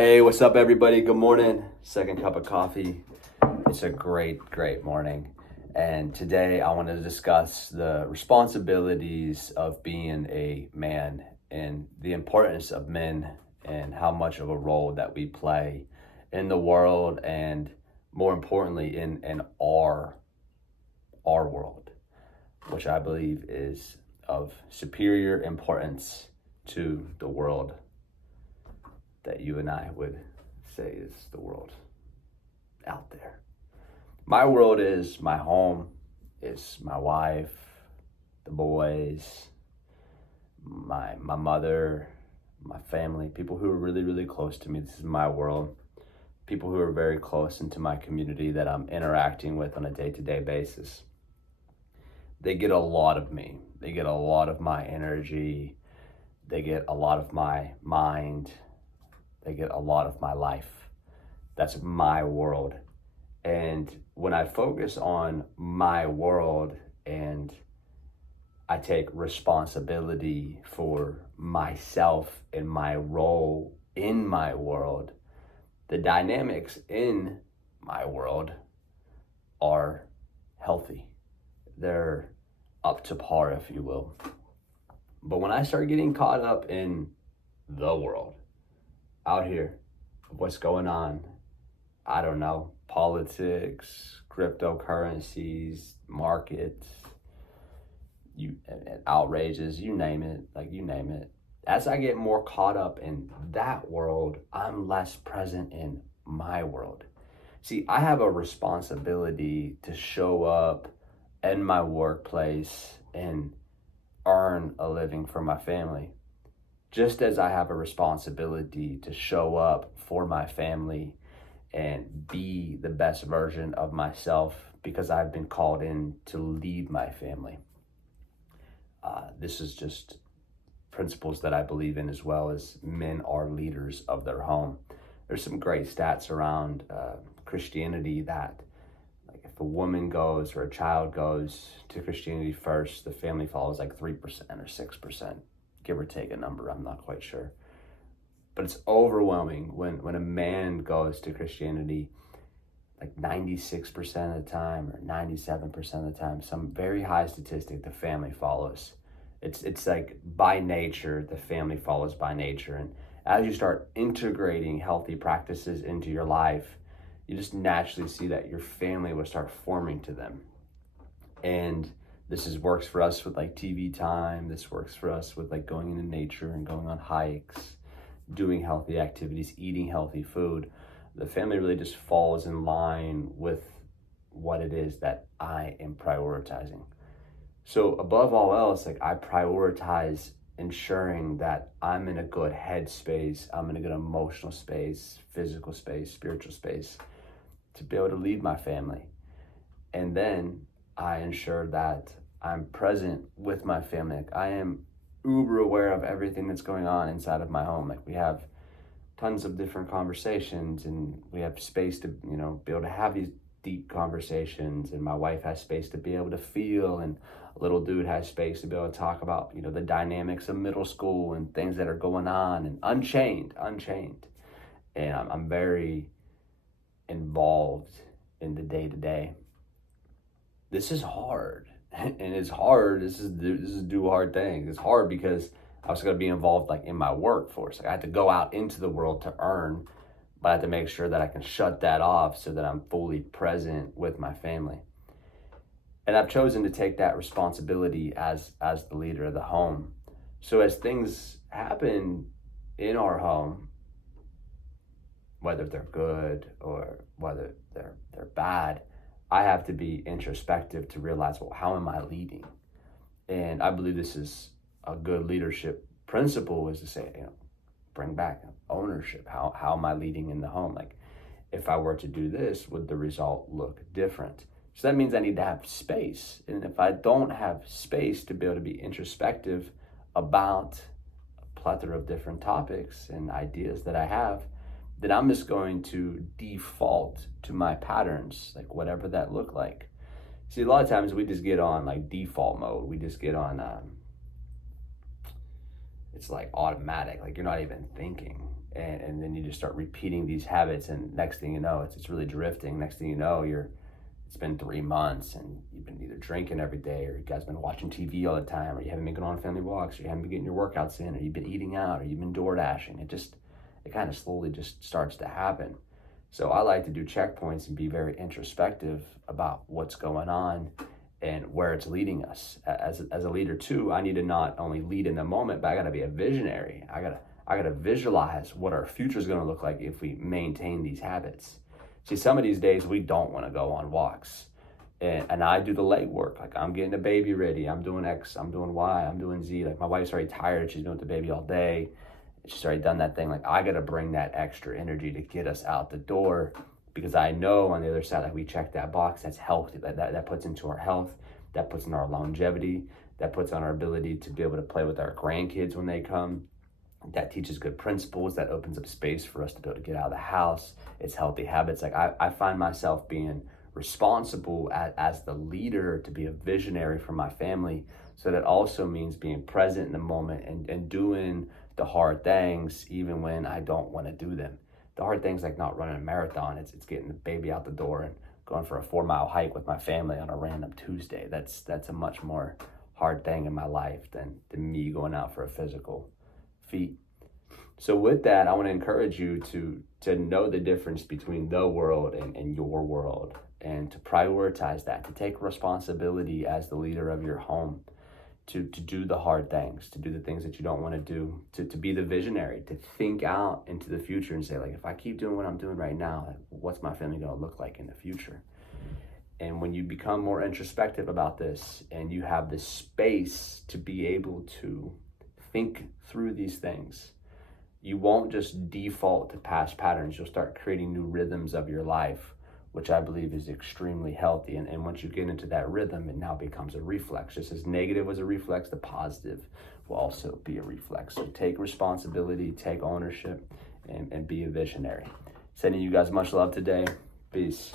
Hey, what's up, everybody? Good morning. Second cup of coffee. It's a great morning. And today I want to discuss the responsibilities of being a man and the importance of men and how much of a role that we play in the world and more importantly in our world, which I believe is of superior importance to the world that you and I would say is the world out there. My world is my home, is my wife, the boys, my mother, my family, people who are really close to me. This is my world. People who are very close into my community that I'm interacting with on a day-to-day basis. They get a lot of me. They get a lot of my energy. They get a lot of my mind. They get a lot of my life. That's my world. And when I focus on my world and I take responsibility for myself and my role in my world, the dynamics in my world are healthy. They're up to par, if you will. But when I start getting caught up in the world, out here, what's going on, I don't know, politics, cryptocurrencies, markets, outrages, you name it. As I get more caught up in that world, I'm less present in my world. See, I have a responsibility to show up in my workplace and earn a living for my family. Just as I have a responsibility to show up for my family and be the best version of myself because I've been called in to lead my family. This is just principles that I believe in, as well as men are leaders of their home. There's some great stats around Christianity that like if a woman goes or a child goes to Christianity first, the family follows like 3% or 6%. Give or take a number, I'm not quite sure. But it's overwhelming when a man goes to Christianity, like 96% of the time or 97% of the time, some very high statistic, the family follows. It's like by nature, the family follows by nature. And as you start integrating healthy practices into your life, you just naturally see that your family will start forming to them. And works for us with like TV time. This works for us with like going into nature and going on hikes, doing healthy activities, eating healthy food. The family really just falls in line with what it is that I am prioritizing. So above all else, like I prioritize ensuring that I'm in a good headspace, I'm in a good emotional space, physical space, spiritual space to be able to lead my family. And then I ensure that I'm present with my family. Like I am uber aware of everything that's going on inside of my home. Like we have tons of different conversations and we have space to, be able to have these deep conversations, and my wife has space to be able to feel, and a little dude has space to be able to talk about, the dynamics of middle school and things that are going on, and unchained. And I'm very involved in the day-to-day. This is hard, and it's hard. This is do hard things. It's hard because I also got to be involved like in my workforce. Like I have to go out into the world to earn, but I have to make sure that I can shut that off so that I'm fully present with my family. And I've chosen to take that responsibility as the leader of the home. So as things happen in our home, whether they're good or whether they're bad, I have to be introspective to realize, well, how am I leading? And I believe this is a good leadership principle, is to say, bring back ownership. How am I leading in the home? Like if I were to do this, would the result look different? So that means I need to have space. And if I don't have space to be able to be introspective about a plethora of different topics and ideas that I have, then I'm just going to default to my patterns, like whatever that look like. See, a lot of times we just get on like default mode. We just get on, it's like automatic, like you're not even thinking. And then you just start repeating these habits, and next thing you know, it's really drifting. Next thing you know, it's been 3 months and you've been either drinking every day, or you guys been watching TV all the time, or you haven't been going on family walks, or you haven't been getting your workouts in, or you've been eating out, or you've been door dashing. It kind of slowly just starts to happen. So I like to do checkpoints and be very introspective about what's going on and where it's leading us. As a leader too, I need to not only lead in the moment, but I gotta be a visionary. I gotta visualize what our future is gonna look like if we maintain these habits. See, some of these days we don't wanna go on walks. And I do the legwork. Like, I'm getting the baby ready. I'm doing X, I'm doing Y, I'm doing Z. Like, my wife's already tired. She's been with the baby all day. She's already done that thing. Like, I got to bring that extra energy to get us out the door, because I know on the other side, like, we check that box, that's healthy. That puts into our health, that puts in our longevity, that puts on our ability to be able to play with our grandkids when they come. That teaches good principles, that opens up space for us to be able to get out of the house. It's healthy habits. Like, I find myself being responsible as the leader to be a visionary for my family. So that also means being present in the moment and doing the hard things even when I don't want to do them. The hard things, like not running a marathon, it's getting the baby out the door and going for a 4-mile hike with my family on a random Tuesday. That's a much more hard thing in my life than me going out for a physical feat. So with that, I want to encourage you to know the difference between the world and your world, and to prioritize that, to take responsibility as the leader of your home, to do the hard things, to do the things that you don't want to do, to be the visionary, to think out into the future and say, like, if I keep doing what I'm doing right now, like, what's my family going to look like in the future? And when you become more introspective about this, and you have the space to be able to think through these things, you won't just default to past patterns. You'll start creating new rhythms of your life, which I believe is extremely healthy. And once you get into that rhythm, it now becomes a reflex. Just as negative was a reflex, the positive will also be a reflex. So take responsibility, take ownership, and be a visionary. Sending you guys much love today. Peace.